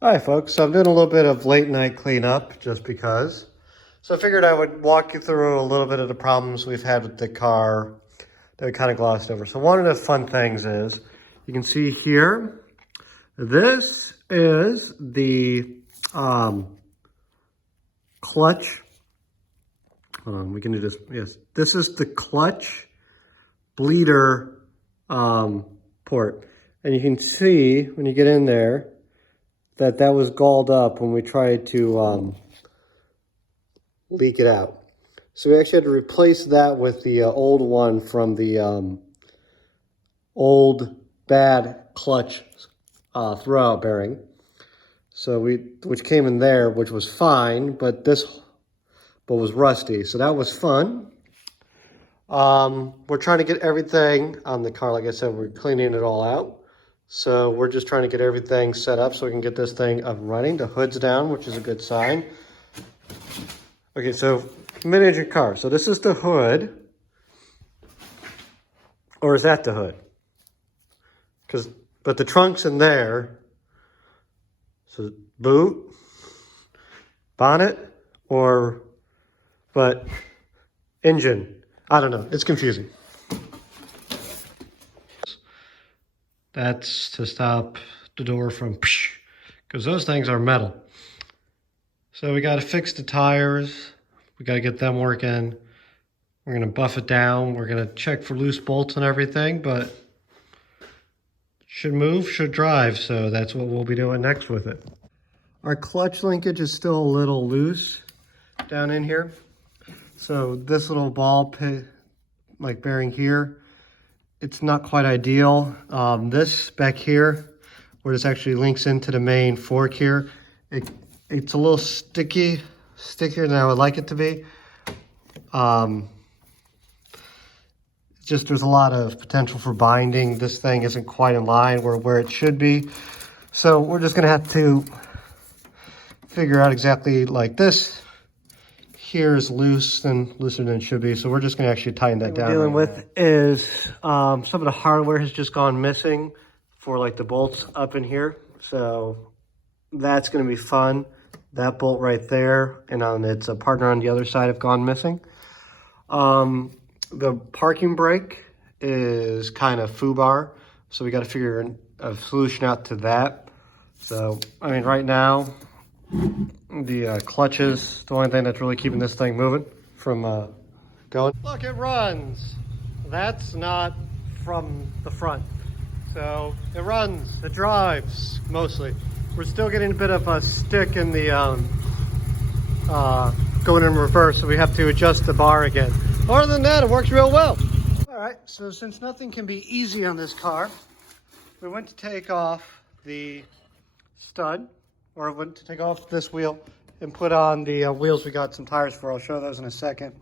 Hi folks, so I'm doing a little bit of late night cleanup just because. So I figured I would walk you through a little bit of the problems we've had with the car that we kind of glossed over. So one of the fun things is, you can see here, this is the clutch. Hold on, we can do this. Yes, this is the clutch bleeder port. And you can see when you get in there, that was galled up when we tried to leak it out. So we actually had to replace that with the old one from the old bad clutch throwout bearing. So which came in there, which was fine, but was rusty. So that was fun. We're trying to get everything on the car. Like I said, we're cleaning it all out. So we're just trying to get everything set up so we can get this thing up and running. The hood's down, which is a good sign. Okay, so miniature car. So this is the hood. Or is that the hood? But the trunk's in there. So boot, bonnet, but engine. I don't know, it's confusing. That's to stop the door from, because those things are metal. So we got to fix the tires. We got to get them working. We're going to buff it down. We're going to check for loose bolts and everything, but should move, should drive. So that's what we'll be doing next with it. Our clutch linkage is still a little loose down in here. So this little ball pit, like bearing here, it's not quite ideal. This back here, where this actually links into the main fork here, it's a little stickier than I would like it to be. Just there's a lot of potential for binding. This thing isn't quite in line where it should be. So we're just gonna have to figure out exactly like this. Here is looser than it should be, so we're just gonna actually tighten that down. What we're dealing with is some of the hardware has just gone missing for like the bolts up in here. So that's gonna be fun. That bolt right there and on its partner on the other side have gone missing. The parking brake is kind of foobar, so we got to figure a solution out to that. So I mean, right now the clutch is the only thing that's really keeping this thing moving from going. Look, it runs. That's not from the front. So it runs, it drives mostly. We're still getting a bit of a stick in the going in reverse, so we have to adjust the bar again. Other than that, it works real well. All right, so since nothing can be easy on this car, we went to take off the stud, or went to take off this wheel and put on the wheels we got some tires for. I'll show those in a second.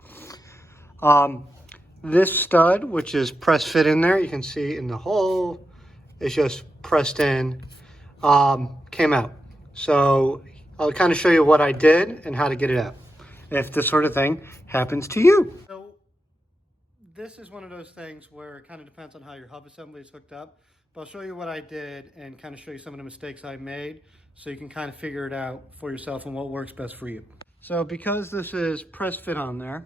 This stud, which is press fit in there, you can see in the hole, it's just pressed in, came out. So I'll kind of show you what I did and how to get it out, if this sort of thing happens to you. So this is one of those things where it kind of depends on how your hub assembly is hooked up. But I'll show you what I did and kind of show you some of the mistakes I made so you can kind of figure it out for yourself and what works best for you. So because this is press fit on there,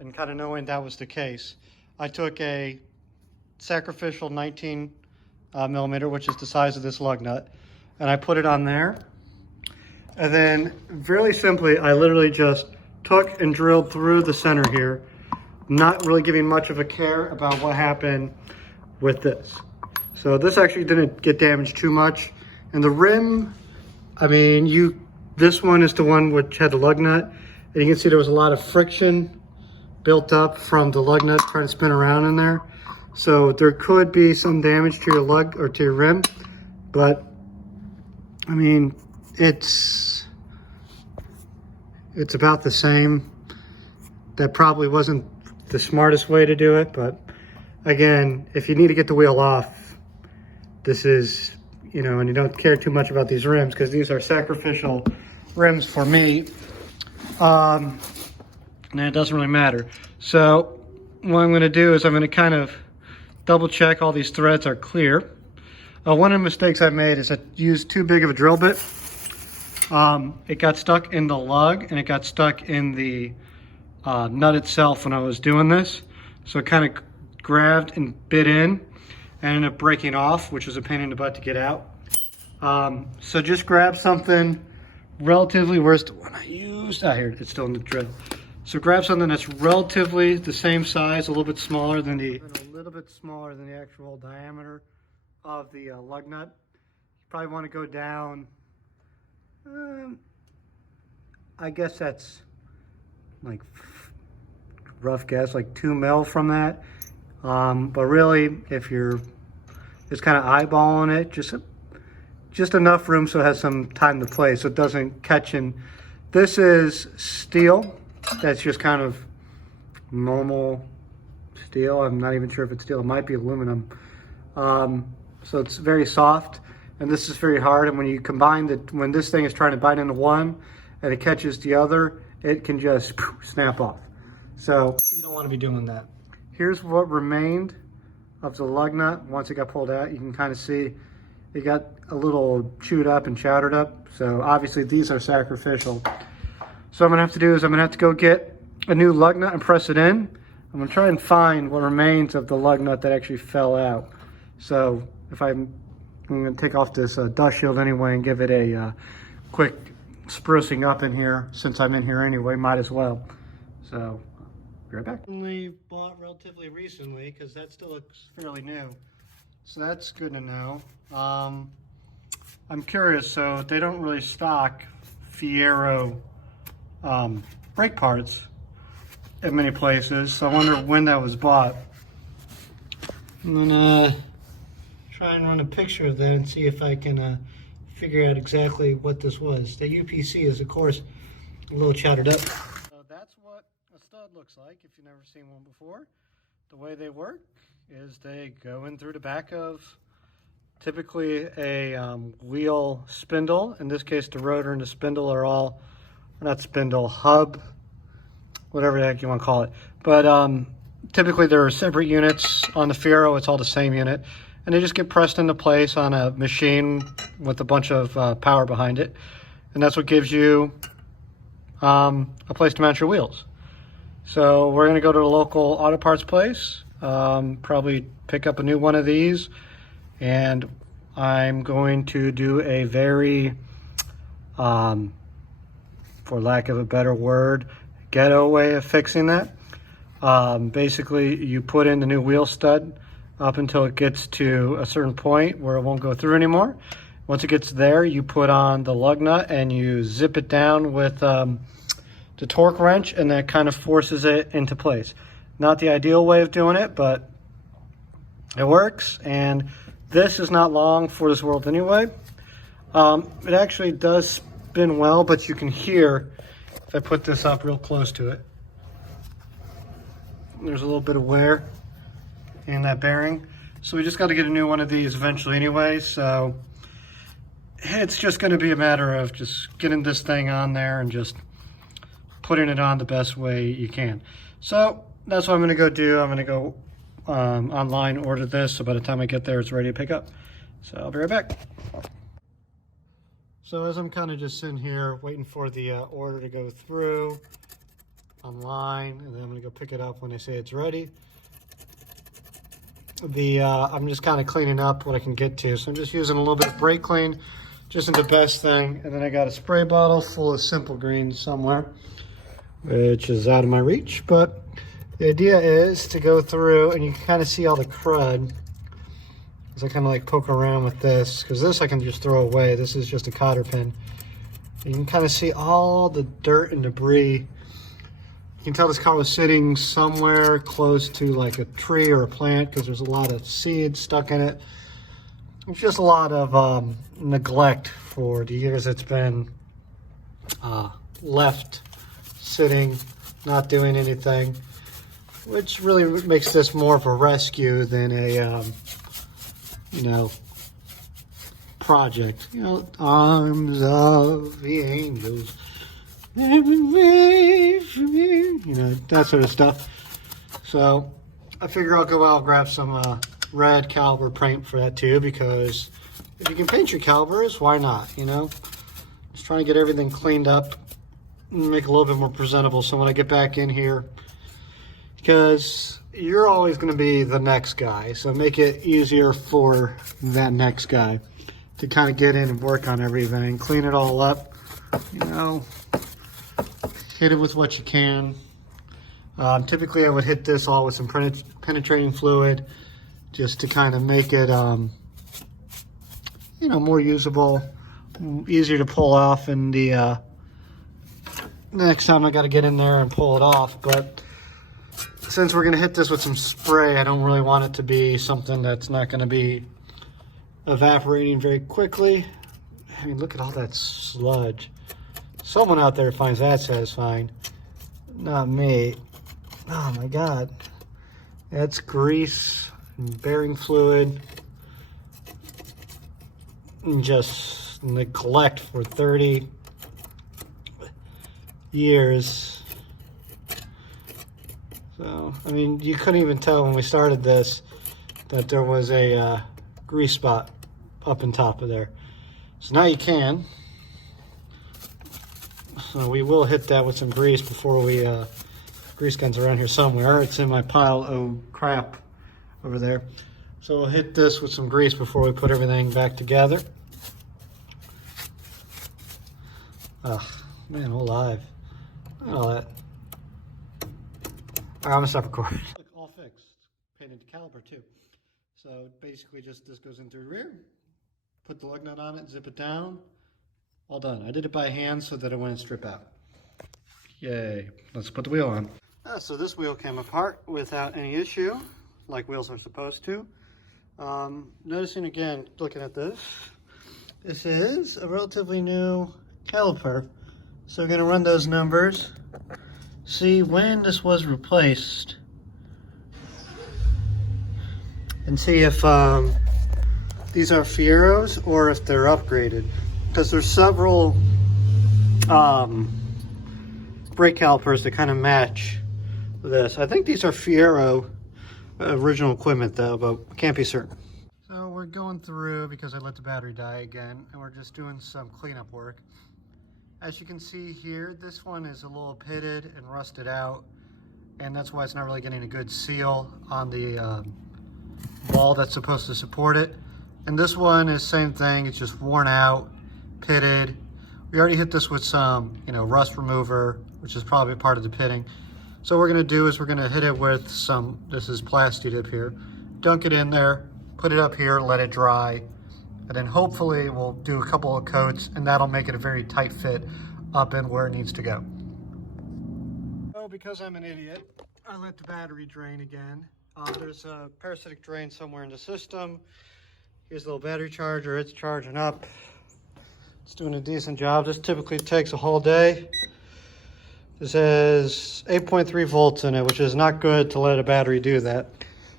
and kind of knowing that was the case, I took a sacrificial 19 millimeter, which is the size of this lug nut, and I put it on there. And then really simply, I literally just took and drilled through the center here, not really giving much of a care about what happened with this. So this actually didn't get damaged too much. And the rim, I mean, this one is the one which had the lug nut. And you can see there was a lot of friction built up from the lug nut trying to spin around in there. So there could be some damage to your lug or to your rim. But I mean, it's about the same. That probably wasn't the smartest way to do it, but again, if you need to get the wheel off, this is, you know, and you don't care too much about these rims because these are sacrificial rims for me, and it doesn't really matter. So what I'm going to do is I'm going to kind of double check all these threads are clear. One of the mistakes I made is I used too big of a drill bit It got stuck in the lug and it got stuck in the nut itself when I was doing this. So it kind of grabbed and bit in and ended up breaking off, which was a pain in the butt to get out. So just grab something relatively, where's the one I used? Ah, here, it's still in the drill. So grab something that's relatively the same size, a little bit smaller than the actual diameter of the lug nut. You probably want to go down, I guess that's like, rough guess, like 2 mil from that. But really, if you're just kind of eyeballing it, just enough room so it has some time to play, so it doesn't catch in. This is steel. That's just kind of normal steel. I'm not even sure if it's steel. It might be aluminum. So it's very soft, and this is very hard. And when you combine when this thing is trying to bite into one and it catches the other, it can just snap off. So you don't want to be doing that. Here's what remained of the lug nut. Once it got pulled out, you can kind of see it got a little chewed up and chowdered up. So obviously these are sacrificial. So what I'm gonna have to do is I'm gonna have to go get a new lug nut and press it in. I'm gonna try and find what remains of the lug nut that actually fell out. So if I'm gonna take off this dust shield anyway and give it a quick sprucing up in here. Since I'm in here anyway, might as well. So be right back. Only bought relatively recently because that still looks fairly new. So that's good to know. I'm curious, so they don't really stock Fiero brake parts at many places, so I wonder when that was bought. I'm gonna try and run a picture of that and see if I can figure out exactly what this was. The UPC is, of course, a little chowdered up. So that's what a stud looks like if you've never seen one before. The way they work is they go in through the back of typically a wheel spindle. In this case, the rotor and the spindle are all, not spindle, hub, whatever the heck you want to call it. But typically there are separate units. On the Fiero, it's all the same unit. And they just get pressed into place on a machine with a bunch of power behind it. And that's what gives you a place to mount your wheels. So we're going to go to the local auto parts place, probably pick up a new one of these, and I'm going to do a very, for lack of a better word, ghetto way of fixing that. Basically, you put in the new wheel stud up until it gets to a certain point where it won't go through anymore. Once it gets there, you put on the lug nut and you zip it down with the torque wrench, and that kind of forces it into place. Not the ideal way of doing it, but it works. And this is not long for this world anyway. It actually does spin well, but you can hear if I put this up real close to it. There's a little bit of wear in that bearing. So we just got to get a new one of these eventually anyway. So it's just going to be a matter of just getting this thing on there and just putting it on the best way you can. So that's what I'm going to go do. I'm going to go online, order this, so by the time I get there, it's ready to pick up. So I'll be right back. So as I'm kind of just sitting here waiting for the order to go through online, and then I'm going to go pick it up when they say it's ready. I'm just kind of cleaning up what I can get to. So I'm just using a little bit of brake clean, just the best thing. And then I got a spray bottle full of Simple Green somewhere, which is out of my reach. But the idea is to go through, and you can kind of see all the crud as I kind of like poke around with this, because this I can just throw away. This is just a cotter pin. You can kind of see all the dirt and debris. You can tell this car was sitting somewhere close to like a tree or a plant, because there's a lot of seeds stuck in it. It's just a lot of neglect for the years it's been left sitting, not doing anything, which really makes this more of a rescue than a, project. Arms of the angels, that sort of stuff. So I figure I'll go out and grab some red caliber paint for that too, because if you can paint your calibers, why not? Just trying to get everything cleaned up and make it a little bit more presentable so when I get back in here, because you're always going to be the next guy, so make it easier for that next guy to kind of get in and work on everything, clean it all up, you know, hit it with what you can. Typically I would hit this all with some penetrating fluid just to kind of make it, you know, more usable, easier to pull off, and the next time I got to get in there and pull it off. But since we're going to hit this with some spray, I don't really want it to be something that's not going to be evaporating very quickly. I mean, look at all that sludge. Someone out there finds that satisfying. Not me. Oh my God. That's grease and bearing fluid. And just neglect for 30 years. So, I mean, you couldn't even tell when we started this that there was a grease spot up on top of there. So now you can. So we will hit that with some grease before we, grease guns around here somewhere. It's in my pile of crap over there. So we'll hit this with some grease before we put everything back together. Oh, man, alive. Look at all that. I'm gonna stop recording. Look, all fixed. Painted the caliper too. So basically just this goes in through the rear. Put the lug nut on it, zip it down. All done. I did it by hand so that it wouldn't strip out. Yay. Let's put the wheel on. So this wheel came apart without any issue, like wheels are supposed to. Noticing again, looking at this, this is a relatively new caliper. So we're going to run those numbers, see when this was replaced, and see if these are Fieros or if they're upgraded. Because there's several brake calipers that kind of match this. I think these are Fiero original equipment though, but can't be certain. So we're going through because I let the battery die again, and we're just doing some cleanup work. As you can see here, this one is a little pitted and rusted out, and that's why it's not really getting a good seal on the ball that's supposed to support it. And this one is same thing, it's just worn out, pitted. We already hit this with some, you know, rust remover, which is probably part of the pitting. So what we're gonna do is we're gonna hit it with some, this is plasti dip here, dunk it in there, put it up here, let it dry, and then hopefully we'll do a couple of coats, and that'll make it a very tight fit up in where it needs to go. So because I'm an idiot, I let the battery drain again. There's a parasitic drain somewhere in the system. Here's a little battery charger, it's charging up. It's doing a decent job. This typically takes a whole day. This has 8.3 volts in it, which is not good to let a battery do that.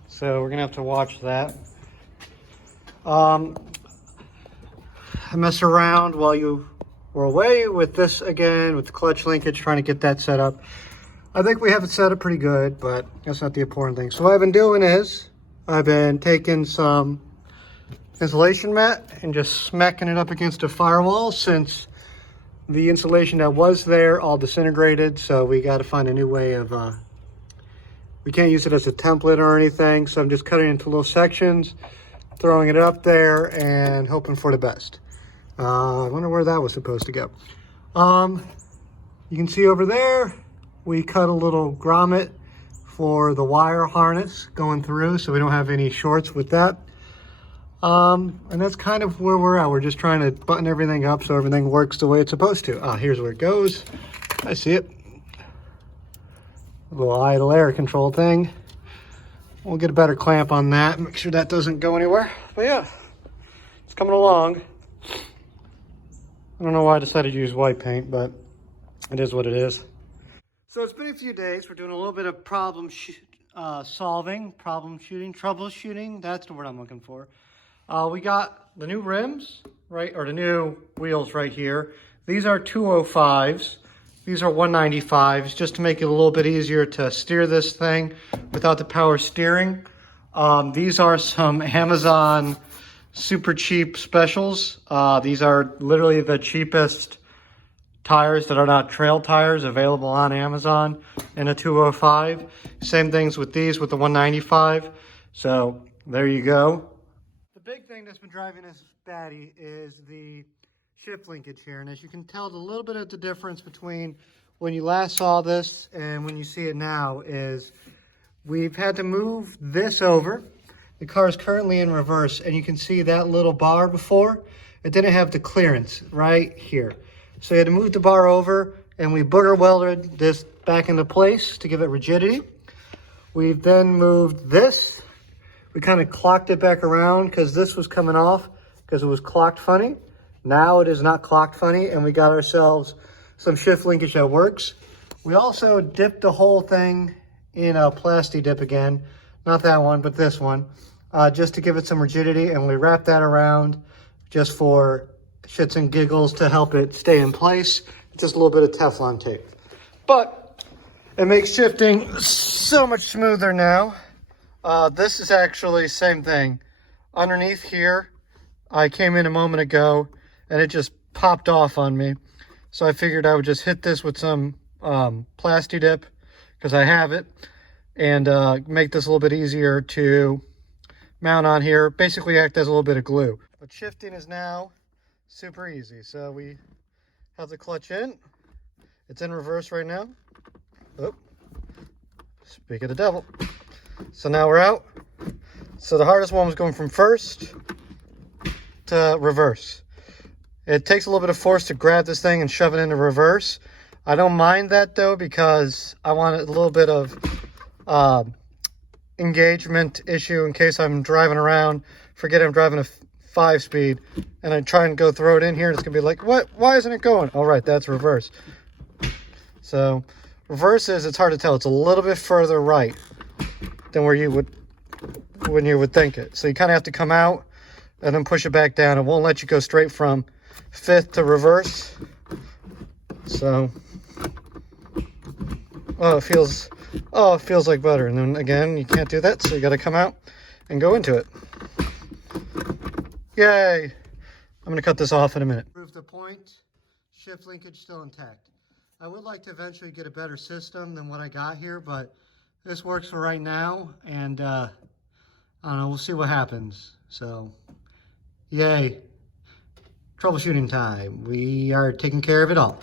So we're gonna have to watch that. I messed around while you were away with this again, with the clutch linkage, trying to get that set up. I think we have it set up pretty good, but that's not the important thing. So what I've been doing is, I've been taking some insulation mat and just smacking it up against a firewall, since the insulation that was there all disintegrated. So we got to find a new way of, we can't use it as a template or anything. So I'm just cutting it into little sections, throwing it up there and hoping for the best. I wonder where that was supposed to go. You can see over there, we cut a little grommet for the wire harness going through, so we don't have any shorts with that. And that's kind of where we're at. We're just trying to button everything up so everything works the way it's supposed to. Here's where it goes. I see it. A little idle air control thing. We'll get a better clamp on that, make sure that doesn't go anywhere. But yeah, it's coming along. I don't know why I decided to use white paint, but it is what it is. So it's been a few days. We're doing a little bit of solving, problem shooting, troubleshooting. That's the word I'm looking for. We got the new rims, right, or the new wheels right here. These are 205s. These are 195s, just to make it a little bit easier to steer this thing without the power steering. These are some Amazon super cheap specials. These are literally the cheapest tires that are not trail tires available on Amazon in a 205. Same things with these with the 195. So there you go. The big thing that's been driving this baddie is the shift linkage here. And as you can tell, the little bit of the difference between when you last saw this and when you see it now is we've had to move this over. The car is currently in reverse, and you can see that little bar before. It didn't have the clearance right here. So you had to move the bar over, and we booger welded this back into place to give it rigidity. We've then moved this. We kind of clocked it back around because this was coming off because it was clocked funny. Now it is not clocked funny, and we got ourselves some shift linkage that works. We also dipped the whole thing in a plasti dip again. Not that one, but this one, just to give it some rigidity. And we wrapped that around just for shits and giggles to help it stay in place. Just a little bit of Teflon tape. But it makes shifting so much smoother now. This is actually same thing. Underneath here, I came in a moment ago and it just popped off on me. So I figured I would just hit this with some plasti dip because I have it. And make this a little bit easier to mount on here. Basically act as a little bit of glue. But shifting is now super easy. So we have the clutch in. It's in reverse right now. Oh, speak of the devil. So now we're out. So the hardest one was going from first to reverse. It takes a little bit of force to grab this thing and shove it into reverse. I don't mind that though because I want a little bit of engagement issue in case I'm driving around, forget I'm driving a 5-speed, and I try and go throw it in here and it's gonna be like, what? Why isn't it going? All right, that's reverse. So reverse is, it's hard to tell. It's a little bit further right than where you would think it. So you kind of have to come out and then push it back down. It won't let you go straight from fifth to reverse. So, it feels like butter. And then again, you can't do that, so you got to come out and go into it. Yay! I'm going to cut this off in a minute. Prove the point. Shift linkage still intact. I would like to eventually get a better system than what I got here, but this works for right now, and I don't know, we'll see what happens. So, yay. Troubleshooting time. We are taking care of it all.